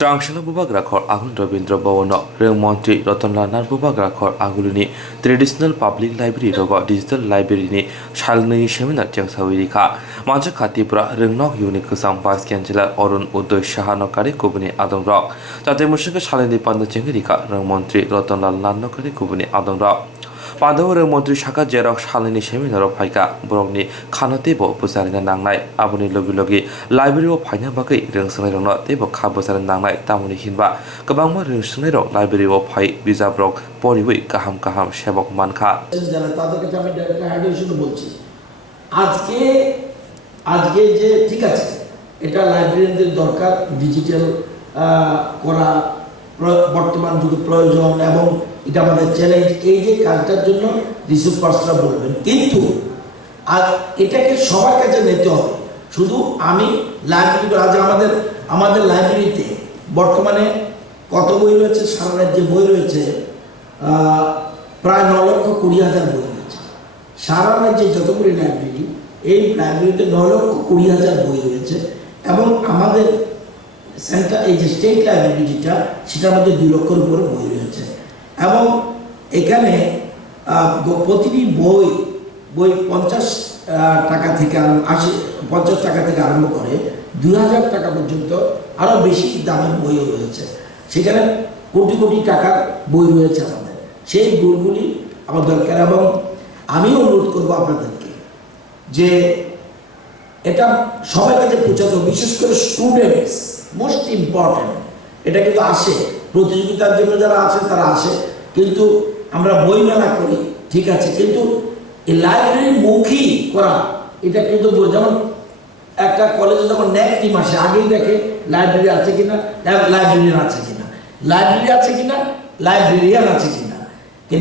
Rangshana Bubagrakhor Agun Rabindra Bhavano Rwngmontri Ratanlal Bubagrakhor Agulini Traditional Public Library Rogo Digital Library ni Shalni Seminar Jangsawirika Manja Khatipura Rwngnok Unique Kusam Vice Chancellor Orun Udoy Shahanokari Kubuni Adong Rock Tate Mushaka Shalini Panda Jengrika Rwngmontri Ratanlal Nannokari Kubuni Adong Rock Pandaw Rwngmontri Sakha Jerok Shalini Seminar of Phaika Brogni Khanatebo Bucharina Nangnai Abuni Logi Library of Phaina Bagwi Rwngsanai Tebo Khabusaran Nangnai Tamuni Hinba Kabangma Rwngsanai Library of Phai Bizabrok Poriwi Kaham Shebok Manka যারা তাদের কাছে আমি direct handle শুনে বলছি আজকে যে ঠিক আছে এটা লাইব্রেরিয়ানদের দরকার ডিজিটাল করা বর্তমান যুগে প্রয়োজন এবং এটা আমাদের চ্যালেঞ্জ এই যে কাজটার জন্য রিসোর্স পার্সনরা বলবেন কিন্তু আর এটাকে সবার কাছে নিতে হবে শুধু আমি লাইব্রেরি আজ আমাদের লাইব্রেরিতে বর্তমানে কত বই রয়েছে সারা রাজ্যে বই রয়েছে প্রায় 9,20,000 বই রয়েছে সারা রাজ্যে যতগুলি লাইব্রেরি এই লাইব্রেরিতে 9,20,000 বই রয়েছে এবং আমাদের সেন্টার এই যে স্টেট লাইব্রেরি যেটা সেটার মধ্যে 2 লক্ষের উপরে বই রয়েছে এবং এখানে প্রতিটি বই 50 টাকা থেকে 50 টাকা থেকে আরম্ভ করে 2,000 টাকা পর্যন্ত আরও বেশি দামের বইও রয়েছে সেখানে কোটি কোটি টাকার বই রয়েছে আমাদের সেই বইগুলি আমার দরকার এবং আমি অনুরোধ করবো আপনাদেরকে যে এটা সবার কাছে পৌঁছাতে বিশেষ করে স্টুডেন্টস মোস্ট ইম্পর্টেন্ট এটা কিন্তু আসে প্রতিযোগিতার জন্য যারা আছে তারা আসে কিন্তু আমরা বই মেলা করি ঠিক আছে কিন্তু এই লাইব্রেরি মুখী করা এটা কিন্তু যেমন একটা কলেজে যখন ন্যাক টিম আসে আগেই দেখে লাইব্রেরি আছে কিনা লাইব্রেরিয়ান আছে কিনা লাইব্রেরিয়ান আছে কিনা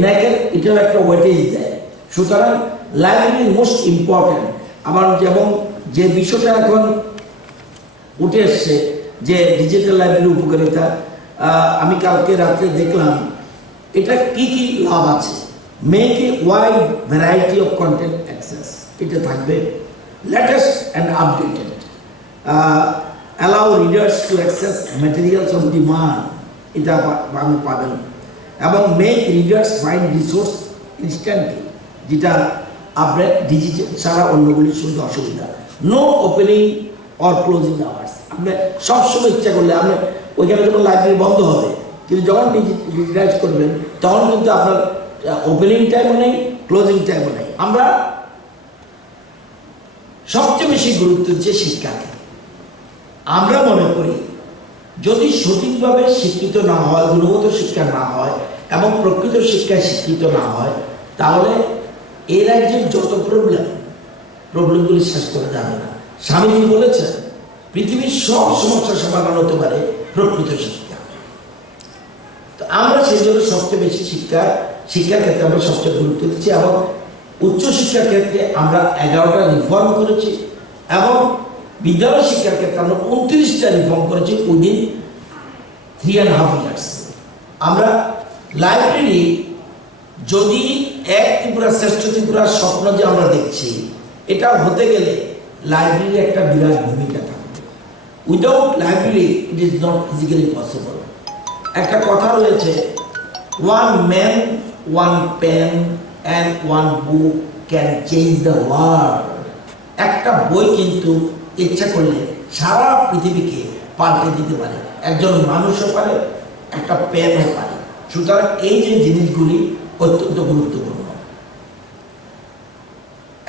ন্যাকের এটাও একটা ওয়েটেজ দেয় সুতরাং লাইব্রেরি মোস্ট ইম্পর্টেন্ট আমার যেমন যে বিষয়টা এখন উঠে এসছে যে ডিজিটাল লাইব্রেরির উপকারিতা আমি কালকে রাত্রে দেখলাম এটা কি লাভ আছে make a wide variety of content access এটা থাকবে latest and updated allow readers to access materials on demand এটা আপনি পাবেন এবং make readers find resource instantly যেটা আপনার ডিজিটাল ছাড়া অন্যগুলির সঙ্গে অসুবিধা no opening or closing hours আপনি সবসময় ইচ্ছা করলে আপনি ওইখানে যখন লাইব্রেরি বন্ধ হবে কিন্তু যখন ডিজিটাইজ করবেন তখন কিন্তু আপনার ওপেনিং টাইমও নেই ক্লোজিং টাইমও নেই আমরা সবচেয়ে বেশি গুরুত্ব দিচ্ছি শিক্ষাকে আমরা মনে করি যদি সঠিকভাবে শিক্ষিত না হয় গুণগত শিক্ষা না হয় এবং প্রকৃত শিক্ষায় শিক্ষিত না হয় তাহলে এই রাজ্যের যত প্রবলেমগুলি শেষ করা যাবে না স্বামীজি বলেছেন পৃথিবীর সব সমস্যার সমাধান হতে পারে প্রকৃত শিক্ষা তো আমরা সেই জন্য সবচেয়ে বেশি শিক্ষার ক্ষেত্রে আমরা সবচেয়ে গুরুত্ব দিচ্ছি এবং উচ্চশিক্ষার ক্ষেত্রে আমরা 11টা রিফর্ম করেছি এবং বিদ্যালয় শিক্ষার ক্ষেত্রে আমরা 29টা রিফর্ম করেছি উইদিন 3.5 years আমরা লাইব্রেরি যদি এক ত্রিপুরা শ্রেষ্ঠ ত্রিপুরার স্বপ্ন যে আমরা দেখছি এটা হতে গেলে লাইব্রেরি একটা বিরাট ভূমিকা থাকবে without library it is not physically possible একটা কথা রয়েছে one man one pen and one book can change the world একটা বই কিন্তু ইচ্ছা করলে সারা পৃথিবীকে পাল্টে দিতে পারে একজন মানুষও পারে একটা পেনও পারে সুতরাং এই যে জিনিসগুলি অত্যন্ত গুরুত্বপূর্ণ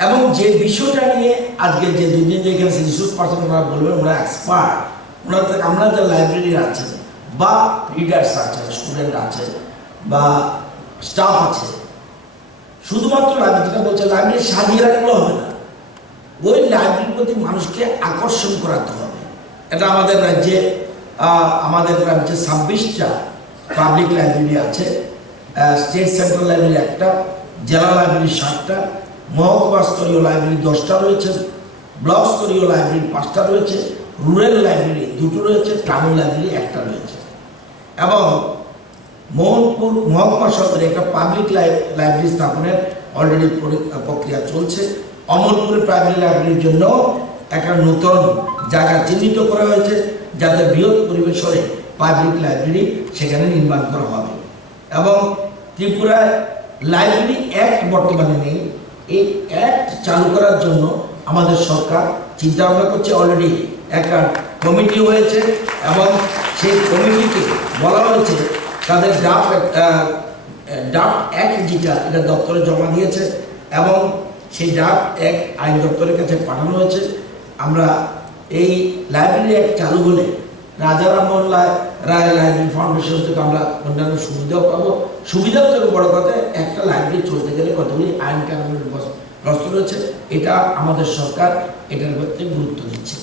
এবং যে বিষয়টা নিয়ে আজকে যে দুদিন যে এখানে রিসোর্স পার্সন ওনারা বলবেন ওনারা এক্সপার্ট আমরা যে লাইব্রেরি আছে বা রিডার্স আছে স্টুডেন্ট আছে বা স্টাফ আছে শুধুমাত্র লাইব্রেরি যেটা বলছে লাইব্রেরি সাজিয়ে রাখলে হবে না ওই লাইব্রেরির প্রতি মানুষকে আকর্ষণ করাতে হবে এটা আমাদের রাজ্যে 26টা পাবলিক লাইব্রেরি আছে স্টেট সেন্ট্রাল লাইব্রেরি একটা জেলা লাইব্রেরি 7টা মহকুমা স্তরীয় লাইব্রেরি 10টা রয়েছে ব্লক স্তরীয় লাইব্রেরি 5টা রয়েছে রুরাল লাইব্রেরি 2টো রয়েছে টাউন লাইব্রেরি 1টা রয়েছে এবং মোহনপুর মহকুমা সদরে একটা পাবলিক লাইব্রেরি স্থাপনের অলরেডি প্রক্রিয়া চলছে অমরপুরে প্রাইমারি লাইব্রেরির জন্য একটা নতুন জায়গা চিহ্নিত করা হয়েছে যাতে বৃহৎ পরিবেশনে পাবলিক লাইব্রেরি সেখানে নির্মাণ করা হবে। এবং ত্রিপুরায় লাইব্রেরি অ্যাক্ট বর্তমানে নেই, এই অ্যাক্ট চালু করার জন্য আমাদের সরকার চিন্তা ভাবনা করছে। অলরেডি একটা কমিটি হয়েছে এবং সেই কমিটিকে বলা হয়েছে তাদের ড্রাফট অ্যাক্ট যেটা এটা দপ্তরে জমা দিয়েছে এবং সেই ড্রাফট অ্যাক্ট আইন দপ্তরের কাছে পাঠানো হয়েছে। আমরা এই লাইব্রেরি অ্যাক্ট চালু হলে রাজা রামমোহন রায় লাইব্রেরি ফাউন্ডেশন থেকে আমরা অন্যান্য সুবিধাও পাবো। সুবিধার থেকে বড় কথা, একটা লাইব্রেরি চলতে গেলে কতগুলি আইন কানুনের প্রশ্ন রয়েছে, এটা আমাদের সরকার এটার ক্ষেত্রে গুরুত্ব দিচ্ছে।